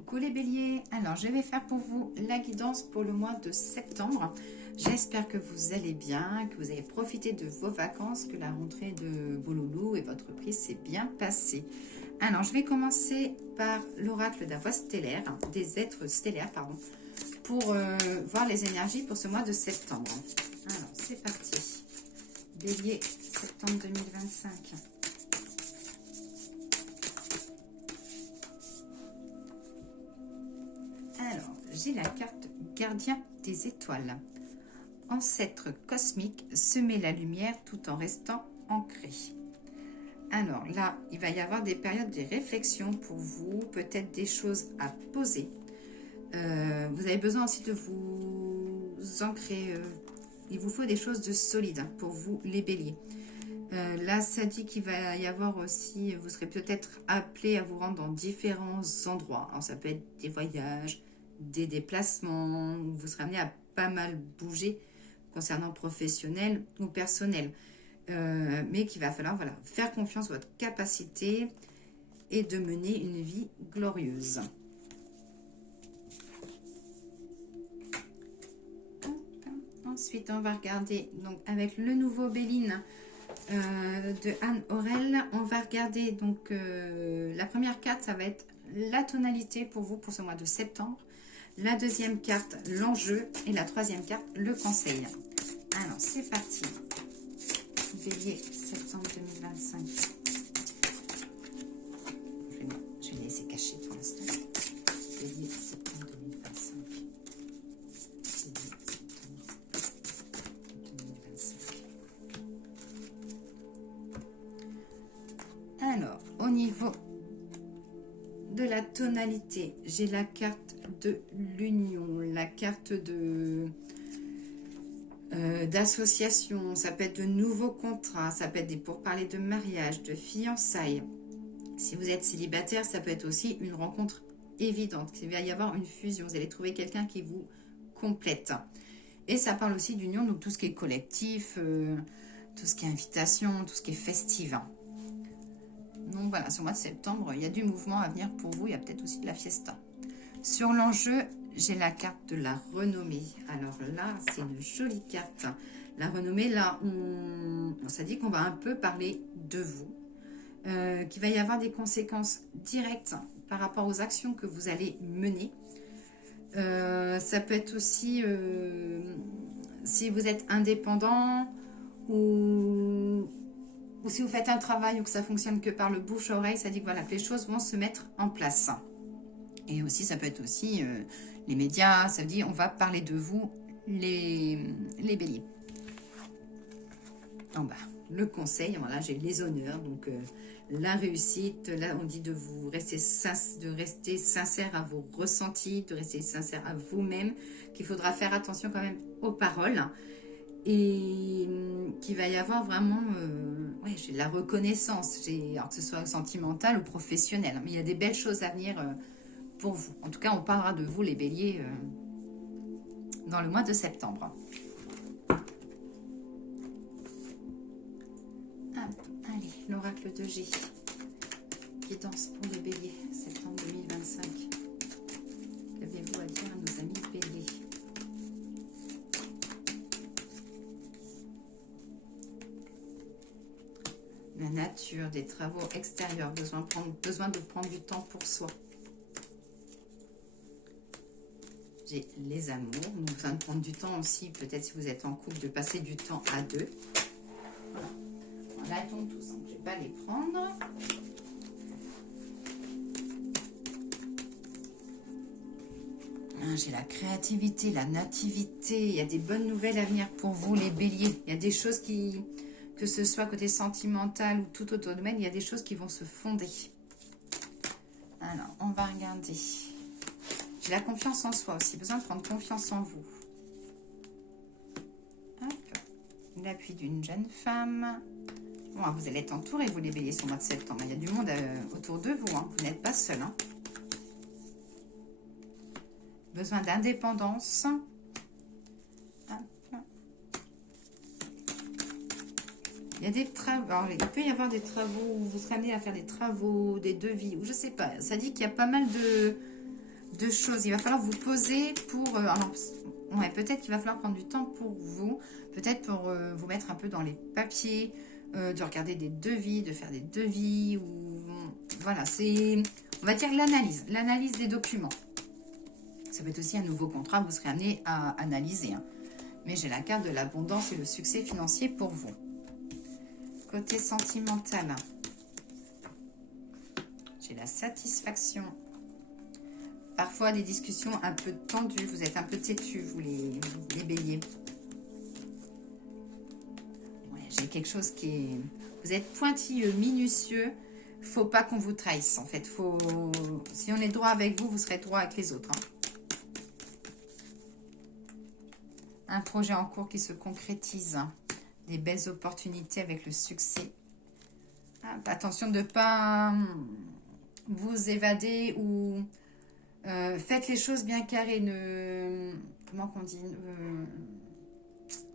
Coucou les béliers, alors je vais faire pour vous la guidance pour le mois de septembre. J'espère que vous allez bien, que vous avez profité de vos vacances, que la rentrée de vos loulous et votre prise s'est bien passée. Alors je vais commencer par l'oracle de la voie stellaire, des êtres stellaires, pardon, pour voir les énergies pour ce mois de septembre. Alors c'est parti, bélier, septembre 2025. Alors, j'ai la carte gardien des étoiles. Ancêtre cosmique, semer la lumière tout en restant ancré. Alors là, il va y avoir des périodes de réflexion pour vous, peut-être des choses à poser. Vous avez besoin aussi de vous ancrer. Il vous faut des choses de solides pour vous, les béliers. Là, ça dit qu'il va y avoir aussi, vous serez peut-être appelé à vous rendre dans différents endroits. Alors, ça peut être des voyages, des déplacements, vous serez amené à pas mal bouger concernant professionnel ou personnel. Mais qu'il va falloir faire confiance à votre capacité et de mener une vie glorieuse. Ensuite, on va regarder donc avec le nouveau Béline de Anne Aurel. On va regarder donc la première carte, ça va être la tonalité pour vous pour ce mois de septembre. La deuxième carte, l'enjeu. Et la troisième carte, le conseil. Alors, c'est parti. Bélier, septembre 2025. Je vais laisser cacher pour l'instant. Bélier, septembre 2025. Bélier, septembre 2025. Alors, au niveau de la tonalité, j'ai la carte de l'union, la carte de d'association, ça peut être de nouveaux contrats, ça peut être des pourparlers de mariage, de fiançailles. Si vous êtes célibataire, ça peut être aussi une rencontre évidente. Il va y avoir une fusion, vous allez trouver quelqu'un qui vous complète. Et ça parle aussi d'union, donc tout ce qui est collectif, tout ce qui est invitation, tout ce qui est festif. Donc voilà, ce mois de septembre, il y a du mouvement à venir pour vous, il y a peut-être aussi de la fiesta. Sur l'enjeu, j'ai la carte de la renommée. Alors là, c'est une jolie carte. La renommée, là, ça dit qu'on va un peu parler de vous. Qu'il va y avoir des conséquences directes par rapport aux actions que vous allez mener. Ça peut être aussi, si vous êtes indépendant ou si vous faites un travail ou que ça fonctionne que par le bouche à oreille, ça dit que, voilà, que les choses vont se mettre en place. Et aussi, ça peut être aussi les médias, ça veut dire on va parler de vous, les béliers. En bas, le conseil, voilà, j'ai les honneurs, donc la réussite, là on dit de vous rester sincère à vos ressentis, de rester sincère à vous-même, qu'il faudra faire attention quand même aux paroles. Et qu'il va y avoir vraiment j'ai de la reconnaissance, alors que ce soit sentimental ou professionnel, mais il y a des belles choses à venir pour vous. En tout cas, on parlera de vous les béliers dans le mois de septembre. Hop, allez, l'oracle de G, guidance pour les béliers, septembre 2025. Qu'avez-vous à dire à nos amis béliers? La nature, des travaux extérieurs, besoin de prendre du temps pour soi. J'ai les amours, donc besoin de prendre du temps aussi, peut-être si vous êtes en couple, de passer du temps à deux. Voilà. Bon, là, elles tombent tous, donc je ne vais pas les prendre. J'ai la créativité, la nativité, il y a des bonnes nouvelles à venir pour vous les béliers. Il y a des choses qui... que ce soit côté sentimental ou tout autre domaine, il y a des choses qui vont se fonder. Alors, on va regarder. J'ai la confiance en soi aussi, besoin de prendre confiance en vous. L'appui d'une jeune femme. Bon, vous allez être entourés, vous les béliers, sur le mois de septembre. Il y a du monde autour de vous, vous n'êtes pas seul. Besoin d'indépendance. Il y a des travaux, alors, il peut y avoir des travaux où vous serez amené à faire des travaux, des devis, ou je sais pas. Ça dit qu'il y a pas mal deux choses. Il va falloir vous poser pour... alors, ouais, peut-être qu'il va falloir prendre du temps pour vous. Peut-être pour vous mettre un peu dans les papiers, de regarder des devis, de faire des devis. Ou voilà, c'est... On va dire l'analyse des documents. Ça peut être aussi un nouveau contrat, vous serez amené à analyser. Hein. Mais j'ai la carte de l'abondance et le succès financier pour vous. Côté sentimental, j'ai la satisfaction. Parfois des discussions un peu tendues, vous êtes un peu têtus, vous les béliers. Ouais, j'ai quelque chose qui est... Vous êtes pointilleux, minutieux. Faut pas qu'on vous trahisse en fait. Si on est droit avec vous, vous serez droit avec les autres. Hein. Un projet en cours qui se concrétise. Des belles opportunités avec le succès. Attention de ne pas vous évader ou faites les choses bien carrées. Comment qu'on dit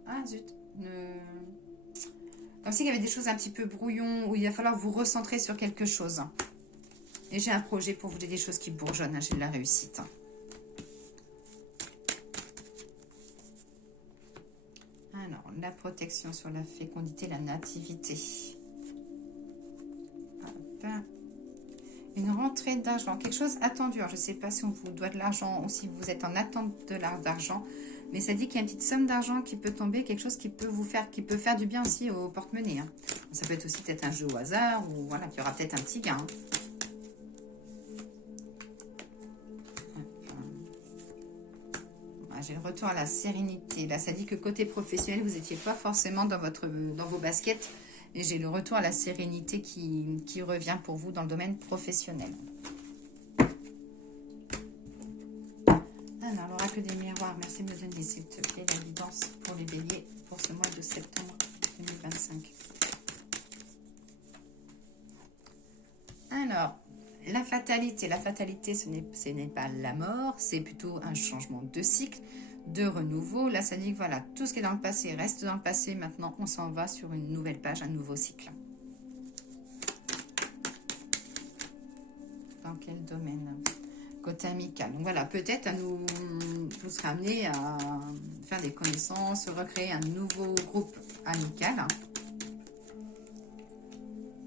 ah zut. Comme s'il y avait des choses un petit peu brouillon où il va falloir vous recentrer sur quelque chose. Et j'ai un projet pour vous, des choses qui bourgeonnent. Hein, j'ai de la réussite. Alors, la protection sur la fécondité, la nativité. Hop. Une rentrée d'argent, quelque chose attendu. Alors, je ne sais pas si on vous doit de l'argent ou si vous êtes en attente de l'argent. Mais ça dit qu'il y a une petite somme d'argent qui peut tomber, quelque chose qui peut qui peut faire du bien aussi au porte-monnaie. Hein. Ça peut être aussi peut-être un jeu au hasard ou voilà, qu'il y aura peut-être un petit gain. Hein. J'ai le retour à la sérénité. Là, ça dit que côté professionnel, vous n'étiez pas forcément dans vos baskets. Et j'ai le retour à la sérénité qui revient pour vous dans le domaine professionnel. Alors, l'oracle des miroirs. Merci de me donner, s'il te plaît, la guidance pour les béliers pour ce mois de septembre 2025. Alors, la fatalité. La fatalité, ce n'est pas la mort, c'est plutôt un changement de cycle, de renouveau. Là, ça dit que voilà, tout ce qui est dans le passé reste dans le passé. Maintenant, on s'en va sur une nouvelle page, un nouveau cycle. Dans quel domaine? Côté amical. Donc voilà, peut-être vous serez amené à faire des connaissances, recréer un nouveau groupe amical.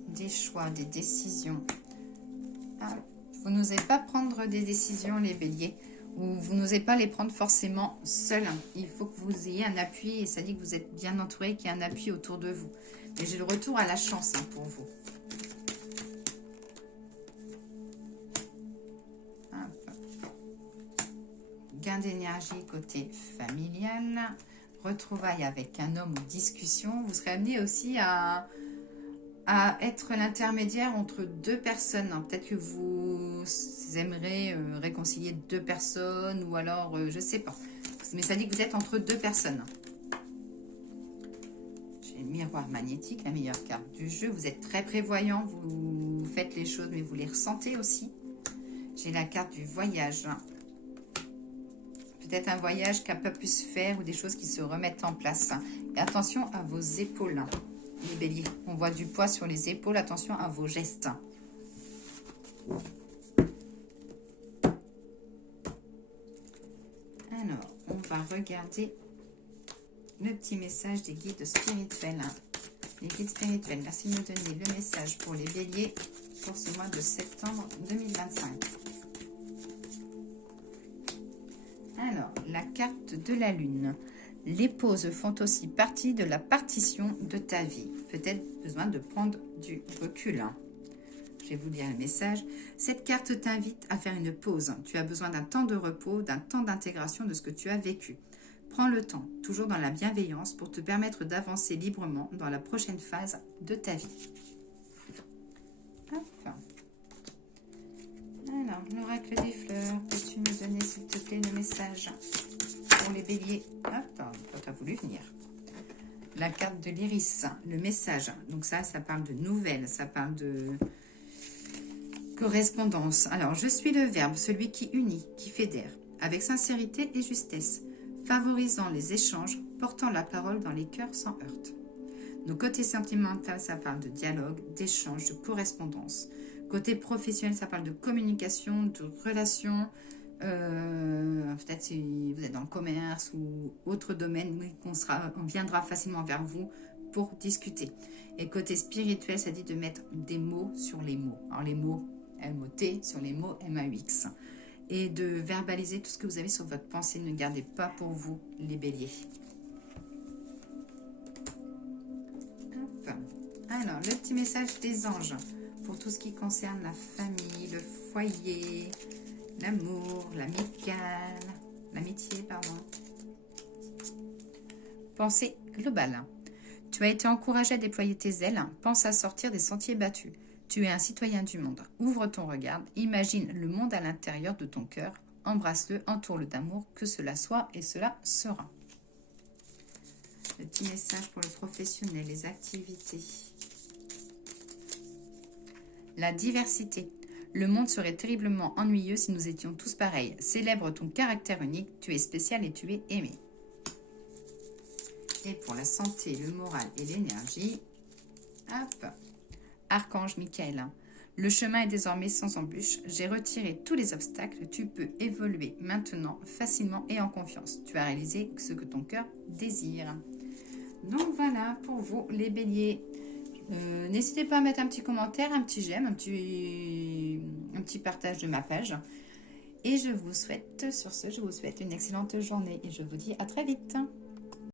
Des choix, des décisions. Vous n'osez pas prendre des décisions, les béliers, ou vous n'osez pas les prendre forcément seul. Il faut que vous ayez un appui, et ça dit que vous êtes bien entouré, qu'il y a un appui autour de vous. Et j'ai le retour à la chance pour vous. Gain d'énergie côté familial. Retrouvailles avec un homme ou discussion. Vous serez amené aussi à être l'intermédiaire entre deux personnes. Peut-être que vous aimeriez réconcilier deux personnes ou alors, je ne sais pas. Mais ça dit que vous êtes entre deux personnes. J'ai le miroir magnétique, la meilleure carte du jeu. Vous êtes très prévoyant, vous faites les choses, mais vous les ressentez aussi. J'ai la carte du voyage. Peut-être un voyage qui n'a pas pu se faire ou des choses qui se remettent en place. Et attention à vos épaules. Les béliers, on voit du poids sur les épaules, attention à vos gestes. Alors, on va regarder le petit message des guides spirituels. Les guides spirituels, merci de me donner le message pour les béliers pour ce mois de septembre 2025. Alors, la carte de la lune. Les pauses font aussi partie de la partition de ta vie. Peut-être besoin de prendre du recul. Je vais vous lire le message. Cette carte t'invite à faire une pause. Tu as besoin d'un temps de repos, d'un temps d'intégration de ce que tu as vécu. Prends le temps, toujours dans la bienveillance, pour te permettre d'avancer librement dans la prochaine phase de ta vie. Hop. Alors, l'oracle des fleurs, peux-tu me donner, s'il te plaît, le message pour les béliers? Attends, toi, tu as voulu venir. La carte de l'iris, le message. Donc ça parle de nouvelles, ça parle de correspondance. Alors, je suis le verbe, celui qui unit, qui fédère, avec sincérité et justesse, favorisant les échanges, portant la parole dans les cœurs sans heurte. Donc, côté sentimental, ça parle de dialogue, d'échange, de correspondance. Côté professionnel, ça parle de communication, de relations, Peut-être si vous êtes dans le commerce ou autre domaine, oui, on viendra facilement vers vous pour discuter. Et côté spirituel, ça dit de mettre des mots sur les mots. Alors les mots M-O-T sur les mots M-A-U-X. Et de verbaliser tout ce que vous avez sur votre pensée. Ne gardez pas pour vous les béliers. Hop. Alors, le petit message des anges pour tout ce qui concerne la famille, le foyer, l'amour, l'amitié, pardon. Pensée globale. Tu as été encouragé à déployer tes ailes. Pense à sortir des sentiers battus. Tu es un citoyen du monde. Ouvre ton regard. Imagine le monde à l'intérieur de ton cœur. Embrasse-le, entoure-le d'amour. Que cela soit et cela sera. Le petit message pour le professionnel, les activités. La diversité. Le monde serait terriblement ennuyeux si nous étions tous pareils. Célèbre ton caractère unique. Tu es spécial et tu es aimé. Et pour la santé, le moral et l'énergie, hop, Archange Michael, le chemin est désormais sans embûche. J'ai retiré tous les obstacles. Tu peux évoluer maintenant facilement et en confiance. Tu as réalisé ce que ton cœur désire. Donc voilà pour vous les béliers. N'hésitez pas à mettre un petit commentaire, un petit j'aime, un petit partage de ma page. Et je vous souhaite, sur ce, je vous souhaite une excellente journée et je vous dis à très vite.